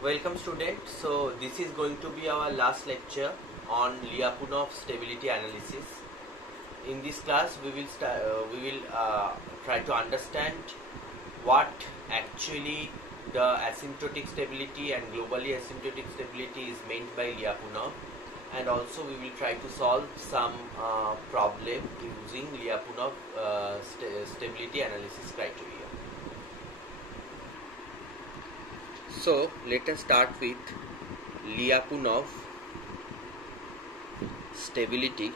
Welcome students. So this is going to be our last lecture on Lyapunov stability analysis. In this class we will try to understand what actually the asymptotic stability and globally asymptotic stability is meant by Lyapunov, and also we will try to solve some problem using Lyapunov stability analysis criteria. So let us start with Lyapunov stability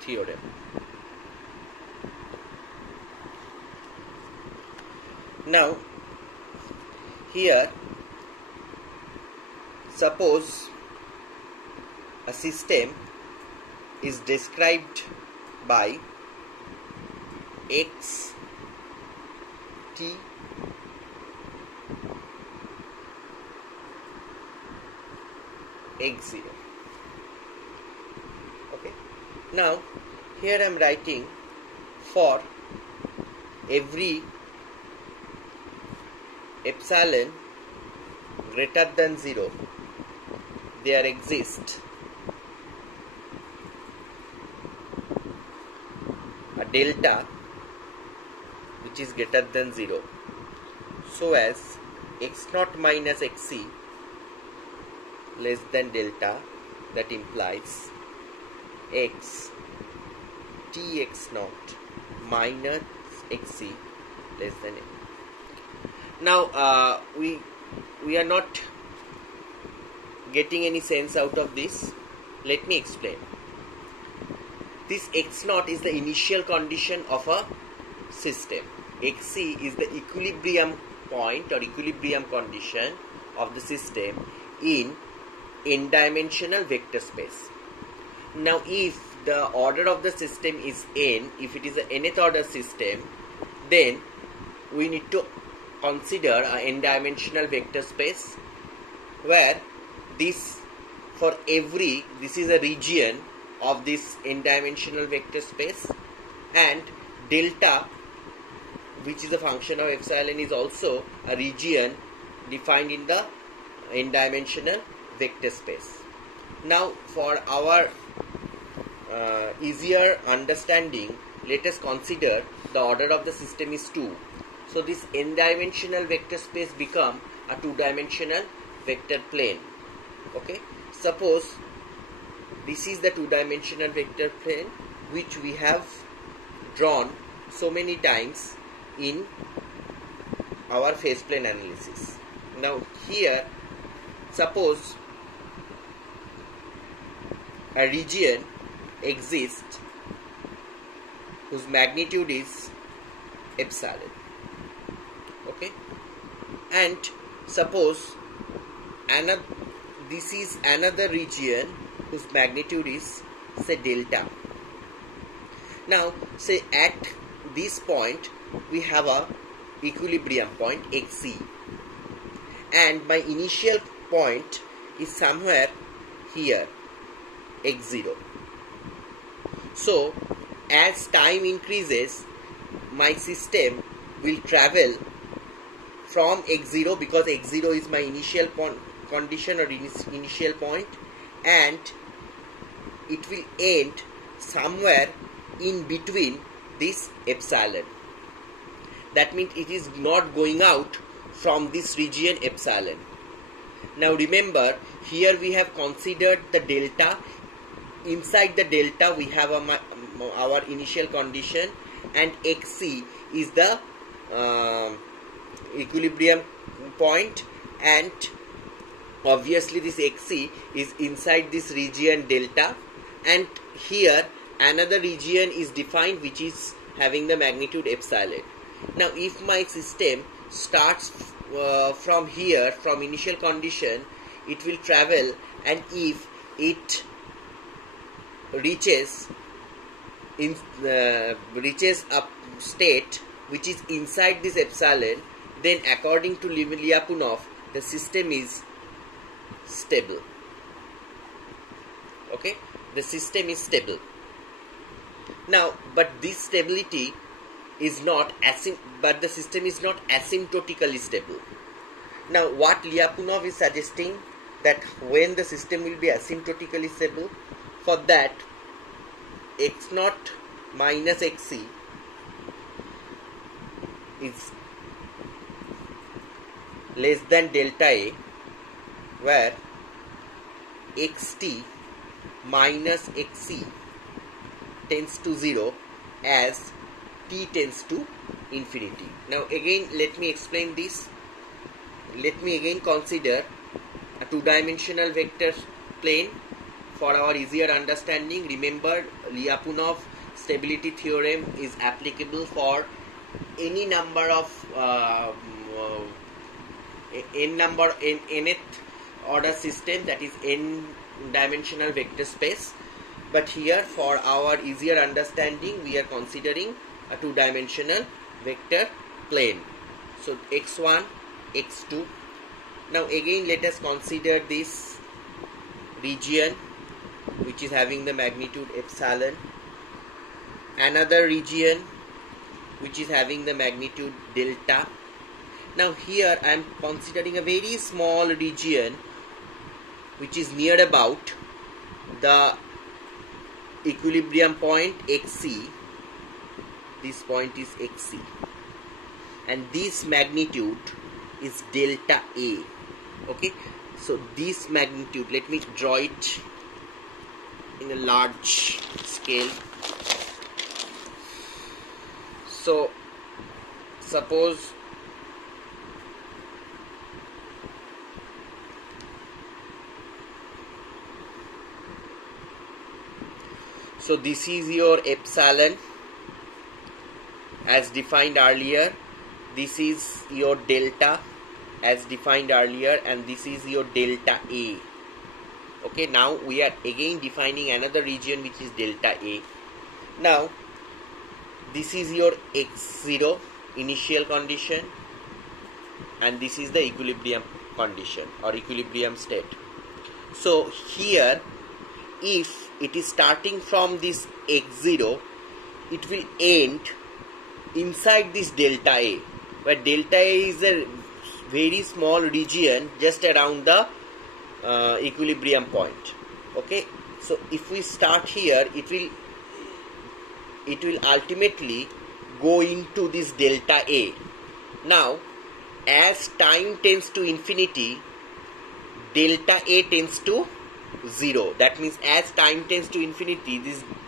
theorem. Now here, suppose a system is described by x t x0. Okay, now here I am writing for every epsilon greater than 0 there exists a delta which is greater than 0, so as x naught minus xc less than delta, that implies x t x naught minus xc less than n. Now we are not getting any sense out of this. Let me explain. This x naught is the initial condition of a system. Xc is the equilibrium point or equilibrium condition of the system in n-dimensional vector space. Now if the order of the system is n, if it is an nth order system, then we need to consider an n-dimensional vector space where this is a region of this n-dimensional vector space, and delta, which is a function of epsilon, is also a region defined in the n-dimensional vector space. Now for our easier understanding, let us consider the order of the system is 2. So this n-dimensional vector space become a 2-dimensional vector plane. Okay, suppose this is the 2-dimensional vector plane which we have drawn so many times in our phase plane analysis. Now here, suppose a region exists whose magnitude is epsilon. Okay, and suppose this is another region whose magnitude is, say, delta. Now say at this point we have a equilibrium point xc, and my initial point is somewhere here, x0. So as time increases, my system will travel from x0, because x0 is my initial condition or initial point, and it will end somewhere in between this epsilon. That means it is not going out from this region epsilon. Now remember, here we have considered the delta. Inside the delta we have our initial condition, and xc is the equilibrium point, and obviously this xc is inside this region delta, and here another region is defined which is having the magnitude epsilon. Now if my system starts from here, from initial condition, it will travel, and if it reaches a state which is inside this epsilon, then according to Lyapunov, the system is stable. Okay, the system is stable. Now, but this stability is not but the system is not asymptotically stable. Now what Lyapunov is suggesting, that when the system will be asymptotically stable, for that x naught minus xc is less than delta A, where xt minus xc tends to 0 as t tends to infinity. Now again let me explain this. Let me again consider a two-dimensional vector plane for our easier understanding. Remember, Lyapunov stability theorem is applicable for any number of nth order system, that is n dimensional vector space. But here, for our easier understanding, we are considering a two-dimensional vector plane. So x1, x2. Now again let us consider this region which is having the magnitude epsilon, another region which is having the magnitude delta. Now here I am considering a very small region which is near about the equilibrium point xc. This point is xc, and this magnitude is delta A. Okay, so this magnitude, let me draw it in a large scale. So suppose this is your epsilon as defined earlier, this is your delta as defined earlier, and this is your delta A. Okay, now we are again defining another region which is delta A. Now this is your x0 initial condition, and this is the equilibrium condition or equilibrium state. So here, if it is starting from this x0, it will end inside this delta A, where delta A is a very small region just around the equilibrium point. Okay, so if we start here, it will ultimately go into this delta A. Now as time tends to infinity, delta A tends to 0. That means as time tends to infinity,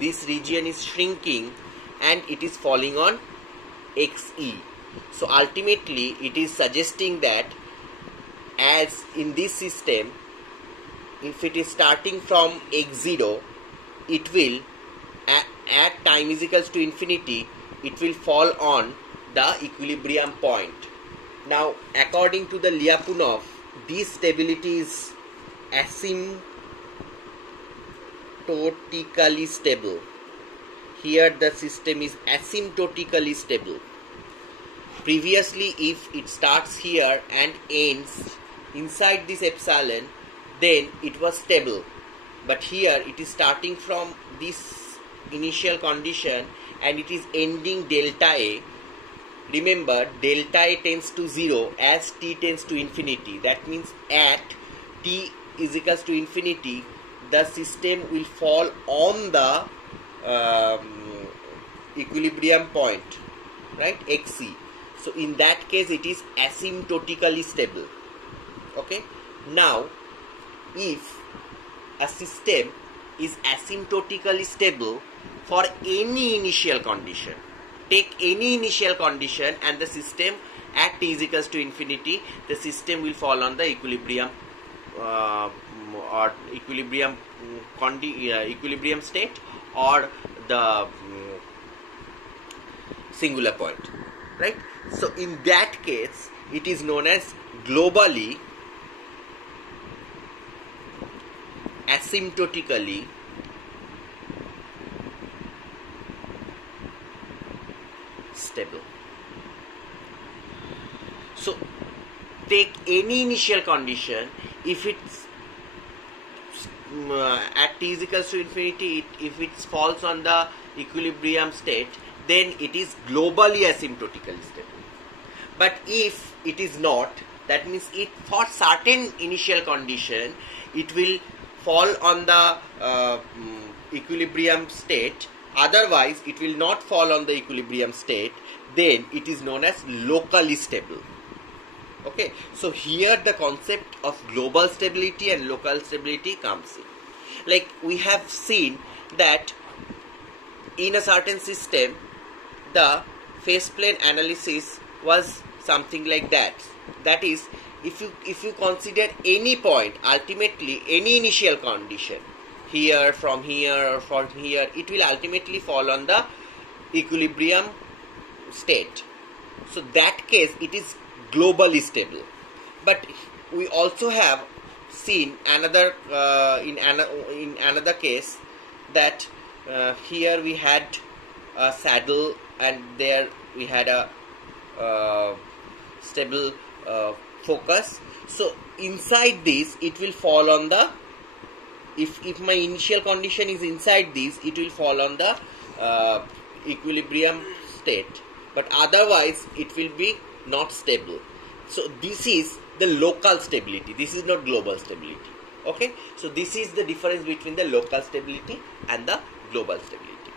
this region is shrinking and it is falling on xe. So ultimately it is suggesting that as in this system, if it is starting from x0, it will at time is equals to infinity, it will fall on the equilibrium point. Now according to the Lyapunov, this stability is asymptotically stable. Here the system is asymptotically stable. Previously, if it starts here and ends inside this epsilon, then it was stable. But here it is starting from this initial condition and it is ending delta A. Remember, delta A tends to 0 as t tends to infinity. That means at t is equals to infinity, the system will fall on the equilibrium point, right, xc. So in that case it is asymptotically stable. Okay, now if a system is asymptotically stable for any initial condition, take any initial condition and the system at t is equals to infinity, the system will fall on the equilibrium or equilibrium state or the singular point, right? So in that case it is known as globally asymptotically stable. So take any initial condition, if it's at t is equals to infinity, if it falls on the equilibrium state, then it is globally asymptotically stable. But if it is not, that means it for certain initial condition it will fall on the equilibrium state, otherwise it will not fall on the equilibrium state, then it is known as locally stable. Okay, so here the concept of global stability and local stability comes in. Like we have seen that in a certain system the phase plane analysis was something like that. That is, if you consider any point, ultimately any initial condition, here, from here, or from here, it will ultimately fall on the equilibrium state. So that case it is globally stable. But we also have seen another in another case that here we had a saddle and there we had a stable focus. So inside this it will fall on the, if my initial condition is inside this, it will fall on the equilibrium state, but otherwise it will be not stable. So this is the local stability, this is not global stability. Okay, so this is the difference between the local stability and the global stability.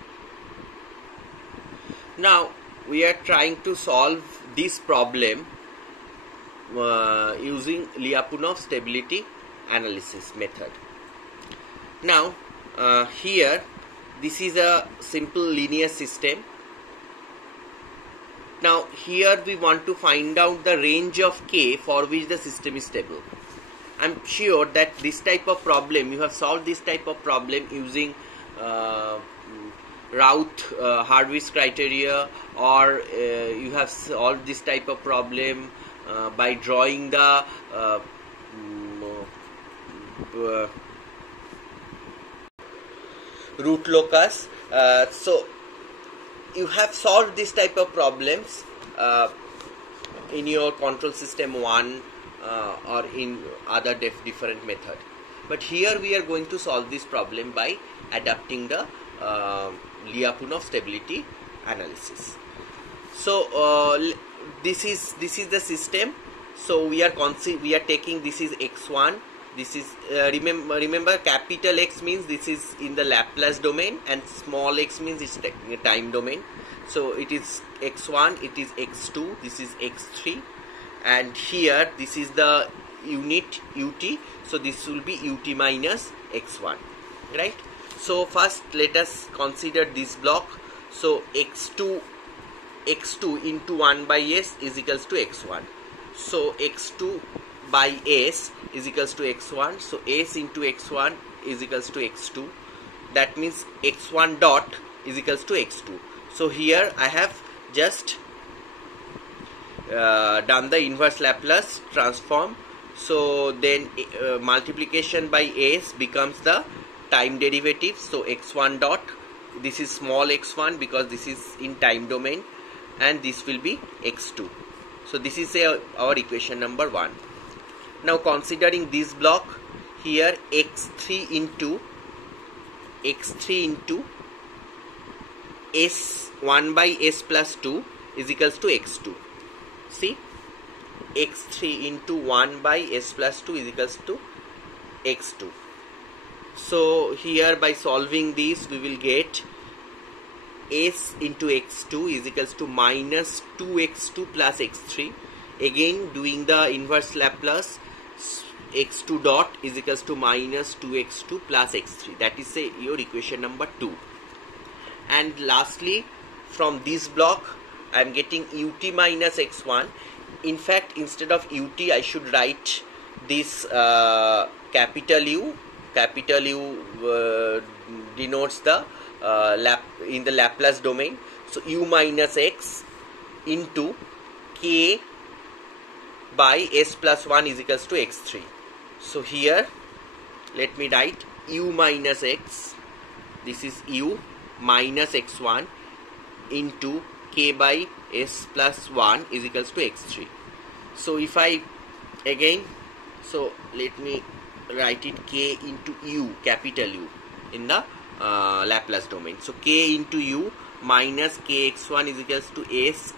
Now we are trying to solve this problem using Lyapunov stability analysis method. Now here this is a simple linear system. Now here we want to find out the range of k for which the system is stable. I am sure that this type of problem, you have solved this type of problem using Routh-Hurwitz criteria, or you have solved this type of problem by drawing the root locus. So you have solved this type of problems in your control system 1 or in other different method. But here we are going to solve this problem by adapting the Lyapunov stability analysis. So this is the system. So we are taking, this is x1. This is remember capital X means this is in the Laplace domain and small x means it's time domain. So it is x1, it is x2, this is x3, and here this is the unit ut. So this will be ut minus x1, right? So first let us consider this block. So x2 into 1 by s is equals to x1. So x2 by s is equals to x1. So s into x1 is equals to x2. That means x1 dot is equals to x2. So here I have just done the inverse Laplace transform. So then multiplication by s becomes the time derivative. So x1 dot, this is small x1 because this is in time domain, and this will be x2. So this is our equation number 1. Now considering this block, here x3 into s1 by s plus 2 is equals to x2. See, x3 into 1 by s plus 2 is equals to x2. So here by solving this we will get s into x2 is equals to minus 2x2 plus x3. Again doing the inverse Laplace, x2 dot is equals to minus 2x2 plus x3. That is your equation number 2. And lastly, from this block I am getting ut minus x1. In fact, instead of ut I should write this capital U. Capital U denotes the in the Laplace domain. So u minus x into k by s plus 1 is equals to x3. So here let me write u minus x, this is u minus x1 into k by s plus 1 is equals to x3. So if I again, so let me write it k into u, capital U, in the Laplace domain. So k into u minus kx1 is equals to s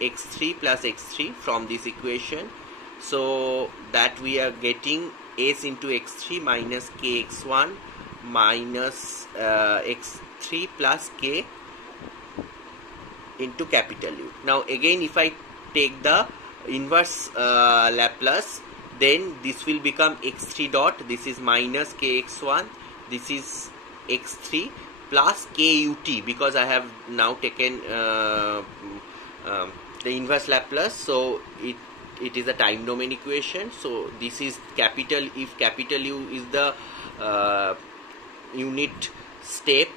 x3 plus x3 from this equation. So that we are getting s into x3 minus kx1 minus x3 plus k into capital U. Now again, if I take the inverse Laplace, then this will become x3 dot, this is minus kx1, this is x3 plus kut, because I have now taken the inverse Laplace, so it is a time domain equation. So this is capital, if capital U is the unit step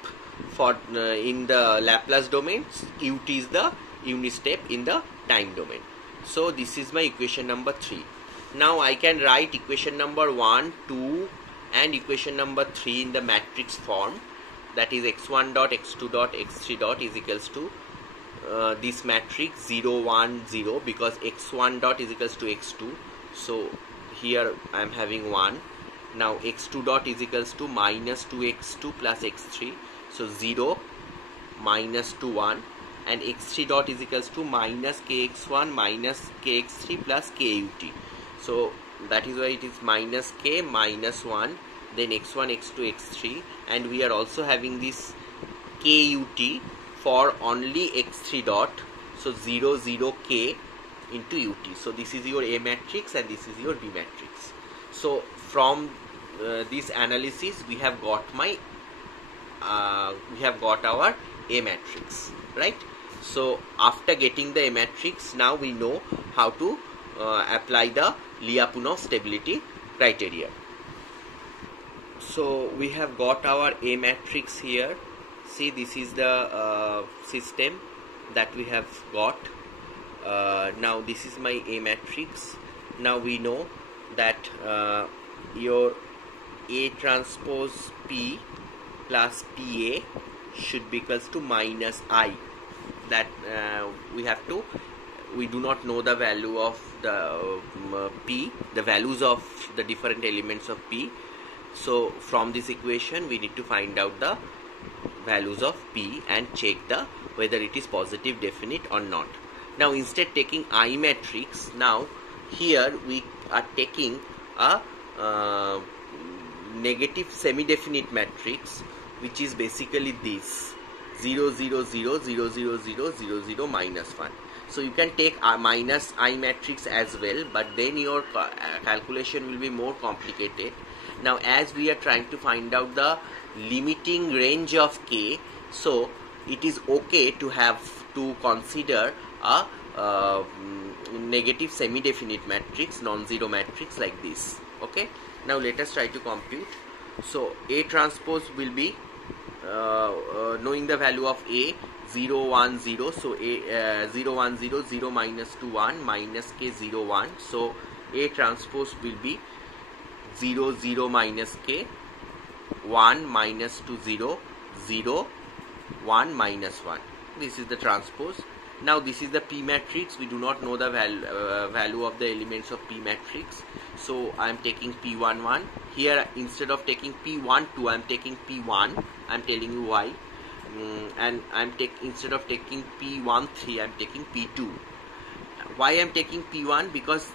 for in the Laplace domain, ut is the unit step in the time domain. So this is my equation number 3. Now I can write equation number 1, 2 and equation number 3 in the matrix form, that is x1 dot, x2 dot, x3 dot is equals to this matrix 0, 1, 0, because x1 dot is equals to x2. So here I am having 1. Now x2 dot is equals to minus 2x2 plus x3. So 0, minus 2, 1. And x3 dot is equals to minus kx1 minus kx3 plus kut. So that is why it is minus k minus 1, then x1, x2, x3, and we are also having this kut for only x3 dot, so 0, 0, k into ut. So this is your A matrix and this is your B matrix. So from this analysis we have got our A matrix, right? So after getting the A matrix, now we know how to apply the Lyapunov stability criteria. So we have got our A matrix here. See, this is the system that we have got. Now this is my A matrix. Now we know that your A transpose P plus PA should be equals to minus I. That we do not know the value of the P, the values of the different elements of P. So from this equation we need to find out the values of P and check whether it is positive definite or not. Now instead taking I matrix, now here we are taking a negative semi-definite matrix, which is basically this 0, 0, 0, 0, 0, 0, 0, 0, minus 1. So you can take a minus I matrix as well, but then your calculation will be more complicated. Now as we are trying to find out the limiting range of k, so it is okay to have to consider a negative semi-definite matrix, non-zero matrix like this. Okay, now let us try to compute. So A transpose will be knowing the value of A, 0, 1, 0, so A 0, 1, 0, 0 minus 2, 1 minus k 0, 1. So A transpose will be 0, 0 minus k, 1 minus 2, 0, 0, 1 minus 1. This is the transpose. Now this is the P matrix. We do not know the value of the elements of P matrix. So I am taking P11. Here instead of taking P12, I am taking P1. I am telling you why. And I am instead of taking P13, I am taking P2. Why I am taking P1? Because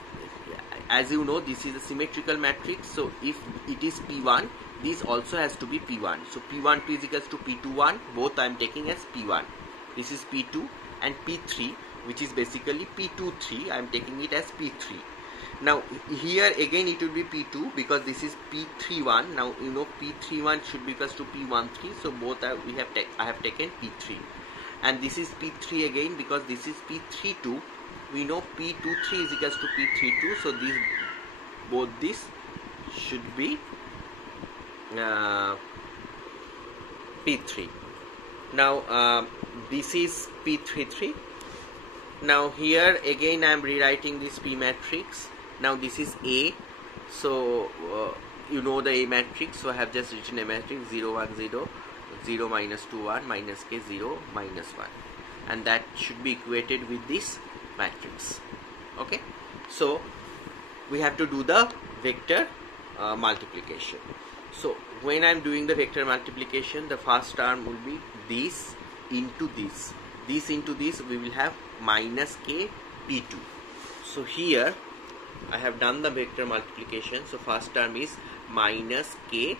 as you know, this is a symmetrical matrix. So if it is P1, this also has to be P1. So P12 is equals to P21. Both I am taking as P1. This is P2 and P3, which is basically P23. I am taking it as P3. Now here again it will be P2 because this is P31. Now you know P31 should be equals to P13. So both I have taken P3, and this is P3 again because this is P32. We know P23 is equals to P32. So both this should be P3. Now this is P33. Now here again I am rewriting this P matrix. Now this is A. So you know the A matrix. So I have just written A matrix 0, 1, 0, 0 minus 2, 1 minus k 0 minus 1, and that should be equated with this matrix. Okay. So we have to do the vector multiplication. So when I am doing the vector multiplication, the first term will be this into this. This into this, we will have minus k p2. So here I have done the vector multiplication. So first term is minus k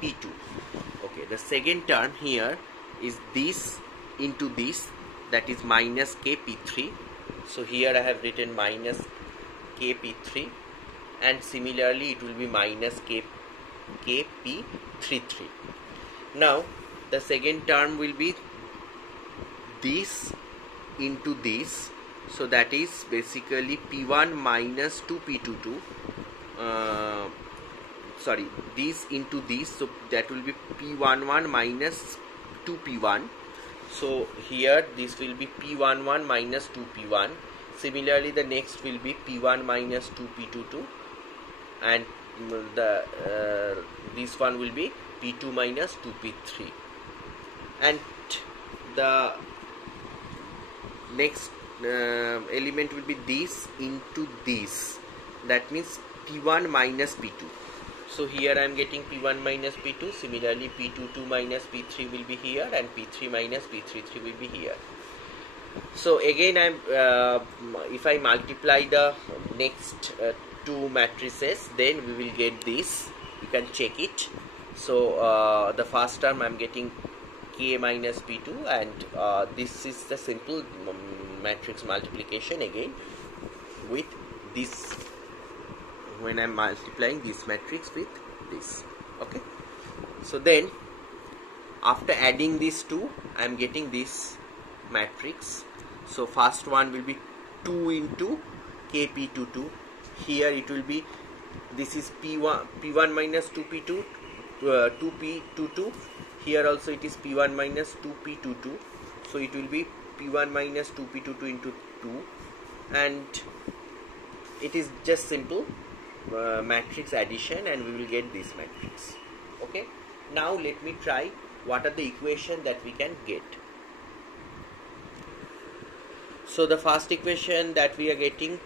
p2. Okay, the second term here is this into this, that is minus k p3. So here I have written minus k p3, and similarly it will be minus k p33. Now the second term will be this into this, so that is basically p1 minus 2p22. Sorry, this into this, so that will be p11 minus 2p1. So here this will be p11 minus 2p1. Similarly the next will be p1 minus 2p22, and the this one will be p2 minus 2p3, and the next element will be this into this, that means p1 minus p2. So here I am getting p1 minus p2. Similarly p22 minus p3 will be here, and p3 minus p33 will be here. So again if I multiply the next two matrices, then we will get this. You can check it. So the first term I am getting k minus p2, and this is the simple matrix multiplication again with this, when I am multiplying this matrix with this. Okay, so then after adding these two, I am getting this matrix. So first one will be 2 into kp22. Here it will be, this is p1 minus 2p2 2p22. Here also it is p1 minus 2p22, so it will be p1 minus 2p22 into 2, and it is just simple matrix addition, and we will get this matrix. Okay, now let me try what are the equation that we can get. So the first equation that we are getting,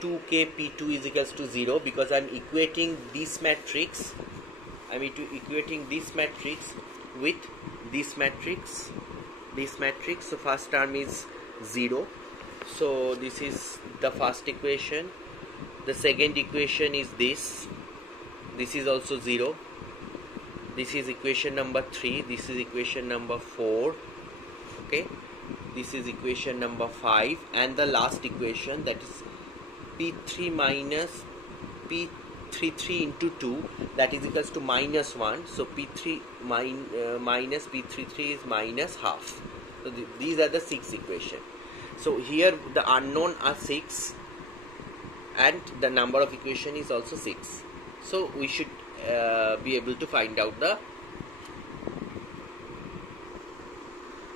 2kp2 is equals to 0, because I am equating this matrix. I am equating this matrix with this matrix. So first term is 0. So this is the first equation. The second equation is this. This is also 0. This is equation number 3. This is equation number 4. Okay. This is equation number 5. And the last equation, that is p3 minus p33 into 2, that is equals to minus 1. So p3 minus p33 is minus half. So these are the 6 equations. So here the unknown are 6, and the number of equation is also 6. So we should be able to find out the.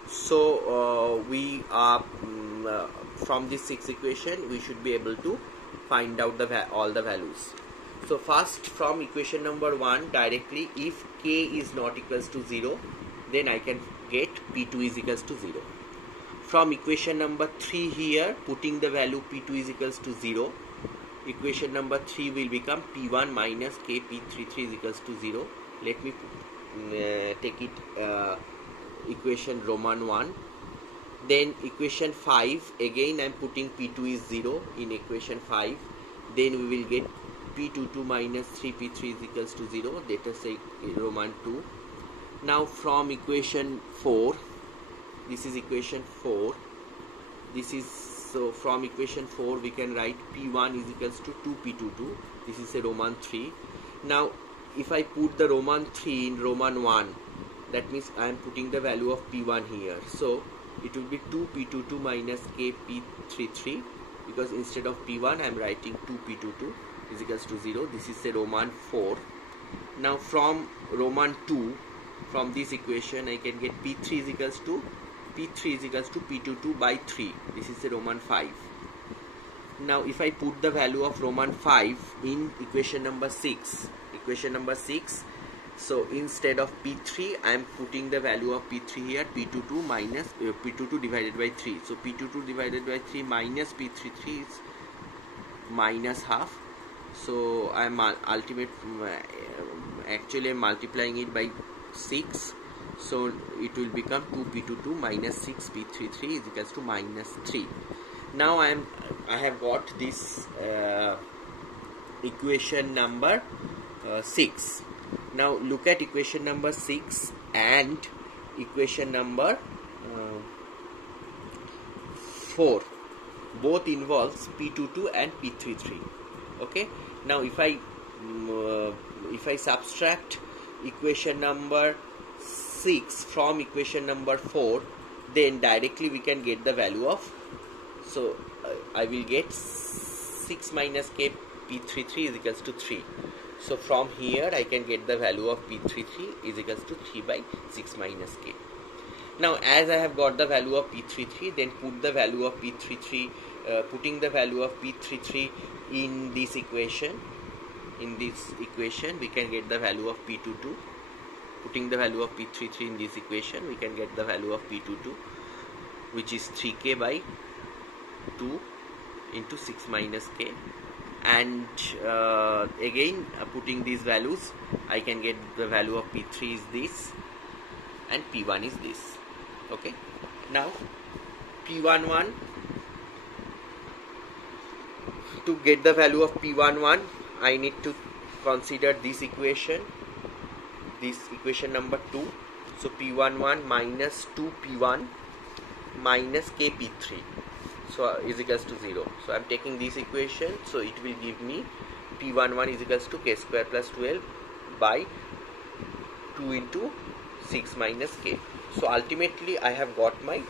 So we are from this 6 equation, we should be able to find out all the values. So first, from equation number 1, directly, if k is not equals to 0, then I can get p2 is equals to 0. From equation number 3 here, putting the value p2 is equals to 0, equation number 3 will become p1 minus k p33 is equals to 0. Let me take it equation Roman 1. Then equation 5, again I am putting p2 is 0 in equation 5. Then we will get p22 minus 3p3 is equals to 0. Let us say Roman 2. Now from equation 4, this is equation 4. This is, so from equation 4 we can write p1 is equals to 2p22. This is a Roman 3. Now if I put the Roman 3 in Roman 1, that means I am putting the value of p1 here. So it will be 2p22 minus kp33, because instead of p1 I am writing 2p22 is equals to 0. This is a Roman 4. Now from Roman 2, from this equation I can get p3 is equals to p22 by 3. This is a Roman 5. Now if I put the value of Roman 5 in equation number 6, so instead of p3 I am putting the value of p3 here, p22 minus p22 divided by 3. So p22 divided by 3 minus p33 is minus half. So I am actually multiplying it by 6. So it will become 2p22 minus 6p33 is equals to minus 3. Now I have got this equation number 6. Now look at equation number 6 and equation number 4. Both involves p22 and p33. Okay. Now if I subtract equation number 6 from equation number 4, then directly we can get the value of, so I will get 6 minus k p33 is equals to 3. So from here I can get the value of p33 is equals to 3 by 6 minus k. Now as I have got the value of p33, then put the value of p33, putting the value of p33 in this equation, we can get the value of p22. Putting the value of p33 in this equation, we can get the value of p22, which is 3k by 2 into 6 minus k. And again putting these values, I can get the value of p3 is this and p1 is this. Okay. Now p11, to get the value of p11, I need to consider this equation number 2. So p11 minus 2p1 minus kp3, so is equals to 0. So I am taking this equation, so it will give me p11 is equals to k square plus 12 by 2 into 6 minus k. So ultimately I have got my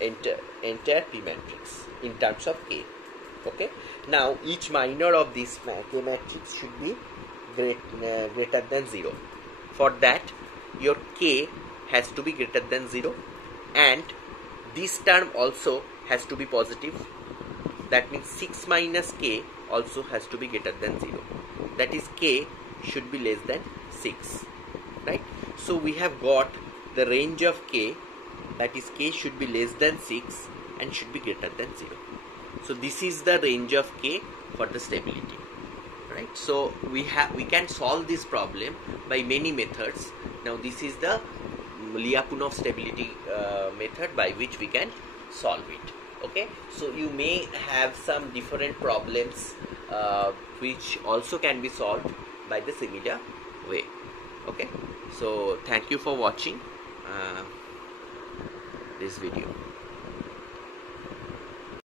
entire P matrix in terms of k. Okay. Now each minor of this k matrix should be greater than 0. For that, your k has to be greater than 0, and this term also has to be positive. That means 6 minus k also has to be greater than 0. That is, k should be less than 6. Right? So we have got the range of k, that is, k should be less than 6 and should be greater than 0. So this is the range of k for the stability. Right? So we can solve this problem by many methods. Now this is the Lyapunov stability method by which we can solve it. Okay, so you may have some different problems which also can be solved by the similar way. Okay, so thank you for watching this video.